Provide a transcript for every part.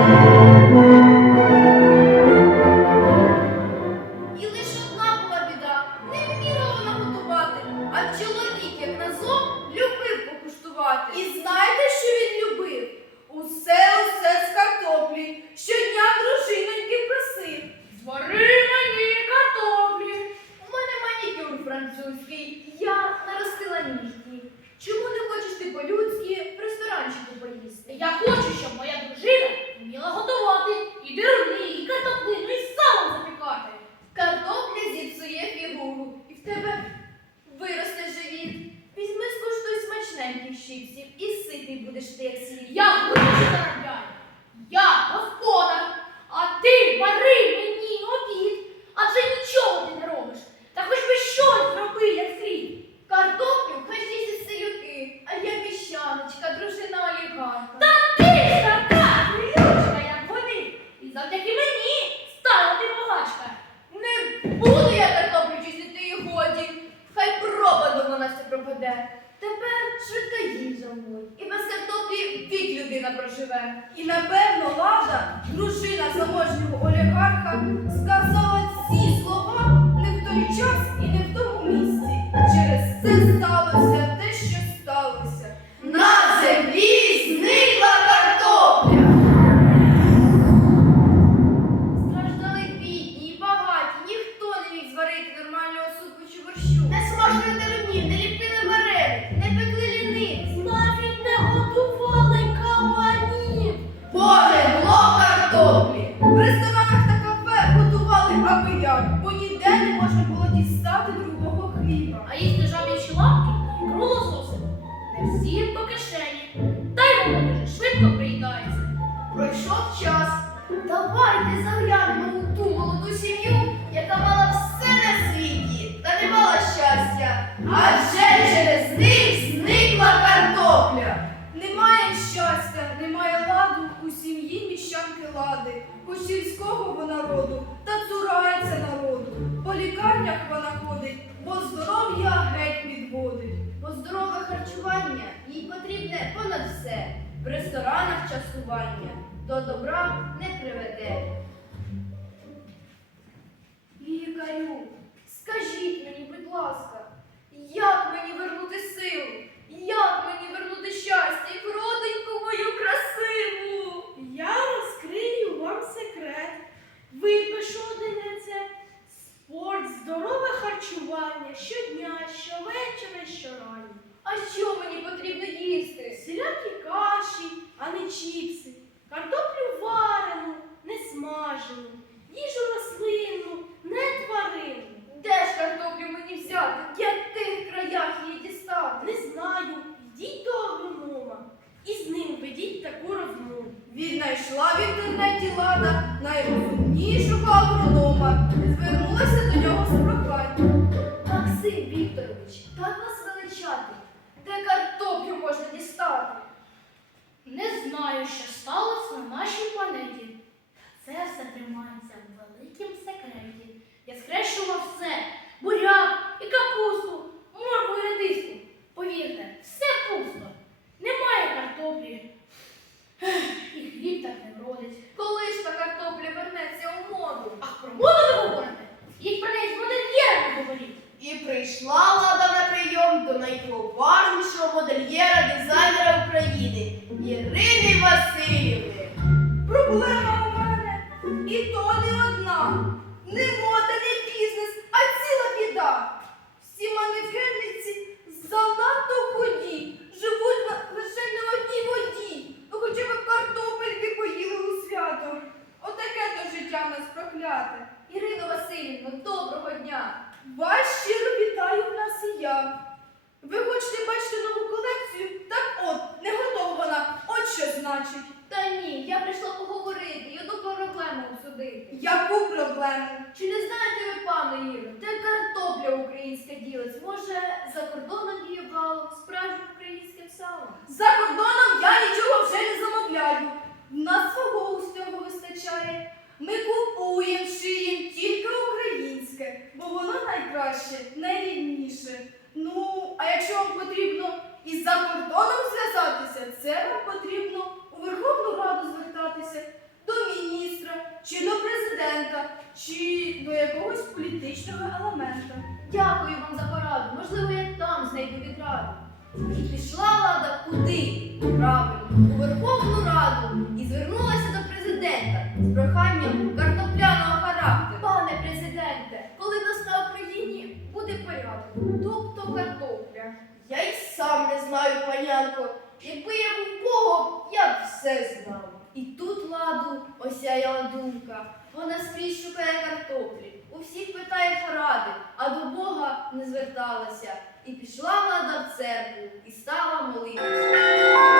Música і ситий будеш ти як слід. Я гроші заробляю. Я господар, а ти вари мені обід. Адже нічого ти не робиш. Та хоч би щось зроби, як слід. Картоплю хай їсти селюки, а я міщаночка, дружина олігарха. Та ти ж така ключка, як вони. І завдяки мені стала ти багачка. Не буду я картоплю чистити і годі. Хай пропадом вона все пропаде. Тепер швидка їжа мой. І без картоплі вік людина проживе. І напевно лада, дружина заможнього олігарха, сказала ці слова не в той час і не в тому місці. Через це сталося Давайте заглянемо у ту молоду сім'ю, яка мала все на світі та не мала щастя. Адже через них зникла картопля. Немає щастя, немає ладу у сім'ї міщанки лади, хоч сільського вона роду, та цурається народу. По лікарнях вона ходить, бо здоров'я геть підводить. Бо здорове харчування їй потрібне понад все. В ресторанах частування до добра не приведе. Лікарю, скажіть мені, будь ласка, як мені вернути силу? Як мені вернути щастя і роденьку мою красиву? Я розкрию вам секрет. Випишу один рецепт. Спорт, здорове харчування щодня, щовечора, щоранні. А що мені потрібно їсти? Всілякі каші, а не чіпси. Картоплю варену, не смажену, їжу рослинну, не тваринну. Де ж картоплю мені взяти? В яких краях її дістати? Не знаю, йдіть до агронома і з ним ведіть таку розмову. Віднайшла в інтернеті лада найрозумнішого агронома, звернулася до нього з проханням. Максим Вікторович, так вас величати. Де картоплю можна дістати? Не знаю, що сталося на нашій планеті. Це все тримається в великім секреті. Я схрещував все: буряк і капусту, моркву і редиску. Повірте, все пусто. Немає картоплі. Ех, І хліб прокляте. Ірино Васильівно, доброго дня! Вас щиро вітаю в нас і я. Ви хочете бачити нову колекцію? Так от, не готова вона. От що значить. Та ні, я прийшла поговорити і одну проблему обсудити. Яку проблему? Чи не знаєте ви, пане Іро, де картопля українська ділась? Може, за кордоном її брало справжнім українським салом? За кордоном я нічого вже не замовляю. В нас свого усього вистачає. Ми купуємо, шиємо тільки українське, бо воно найкраще, найрідніше. Ну, а якщо вам потрібно із за кордоном зв'язатися, це вам потрібно у Верховну Раду звертатися, до міністра, чи до президента, чи до якогось політичного елемента. Дякую вам за пораду. Можливо, я там знайду відраду. І пішла влада куди? Правильно, у Верховну Раду і звернулася до президента з проханням картопляного характеру. Пане президенте, коли в нас на Україні буде порядок, тобто картопля. Я й сам не знаю, панянко. Якби я був Богом, я б все знав. І тут ладу осяяла думка. Вона скрізь шукає картоплі, у всіх питає поради, а до Бога не зверталася. І пішла влада в церкву і стала молитися.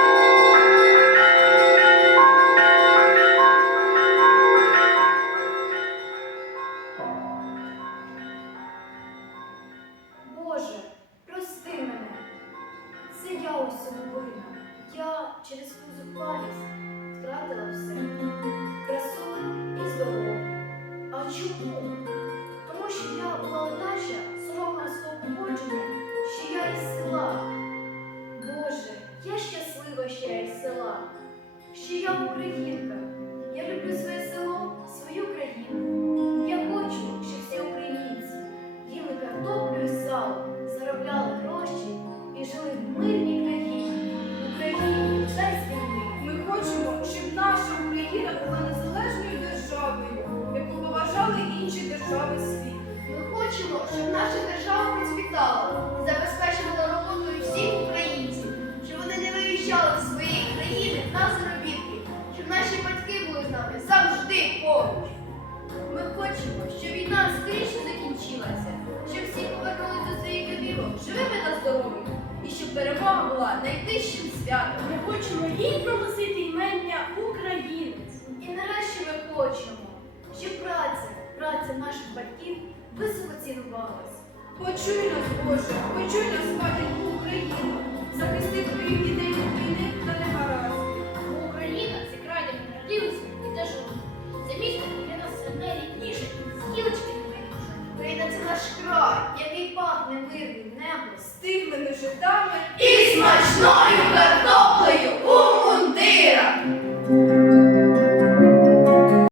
Найвищим святом. Ми хочемо їй проносити імення Українець. І нарешті ми хочемо, щоб праця, праця наших батьків високо цінувалась. Почуй нас, Боже, почуй нас, матінку Україну, захисти твоїх дітей України та негараздів. destroy